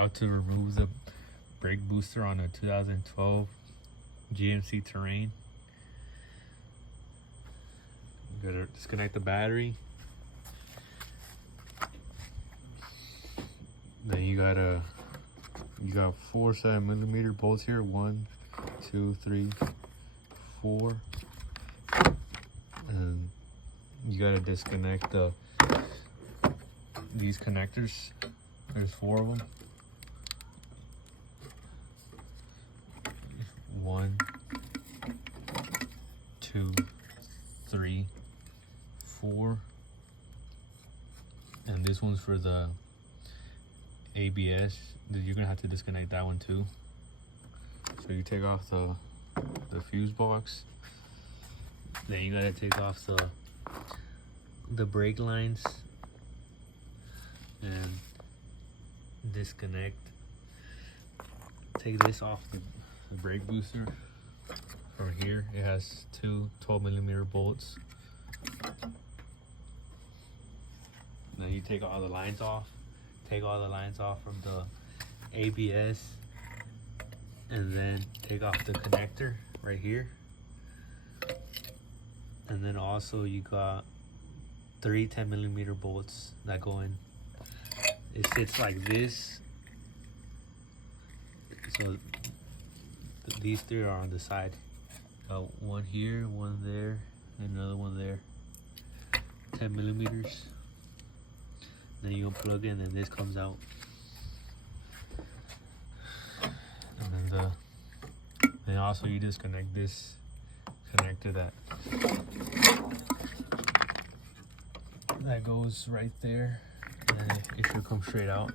how to remove the brake booster on a 2012 GMC Terrain. You gotta disconnect the battery. Then you got 4 7mm bolts here. 1, 2, 3, 4. And you gotta disconnect these connectors. There's 4 of them. 1, 2, 3, 4. And this one's for the ABS. You're gonna have to disconnect that one too. So you take off the fuse box. Then you gotta take off the brake lines and disconnect. Take this off the brake booster. From here, it has 2 12mm bolts. Then you take all the lines off. Take all the lines off from the ABS, and then take off the connector right here. And then also you got 3 10mm bolts that go in. It sits like this. So these 3 are on the side. Got one here, one there, and another one there. 10mm. Then you unplug it, and then this comes out. And then also you disconnect this connector that goes right there, and it should come straight out.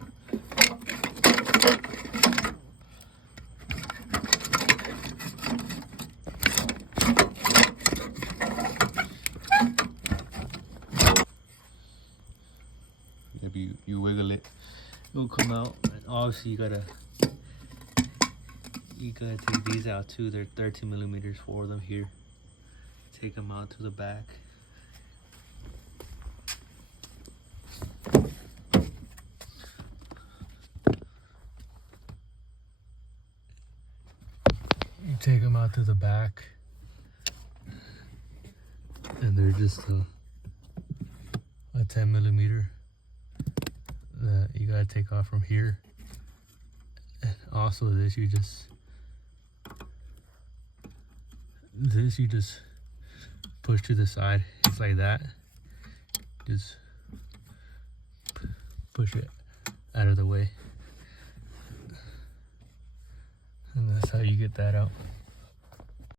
Maybe you wiggle it, it'll come out. And obviously you gotta take these out too. They're 13mm, 4 of them here. Take them out to the back. You take them out to the back, and they're just a 10mm that you gotta take off from here. And also this you just push to the side. It's like that. Just push it out of the way, and that's how you get that out.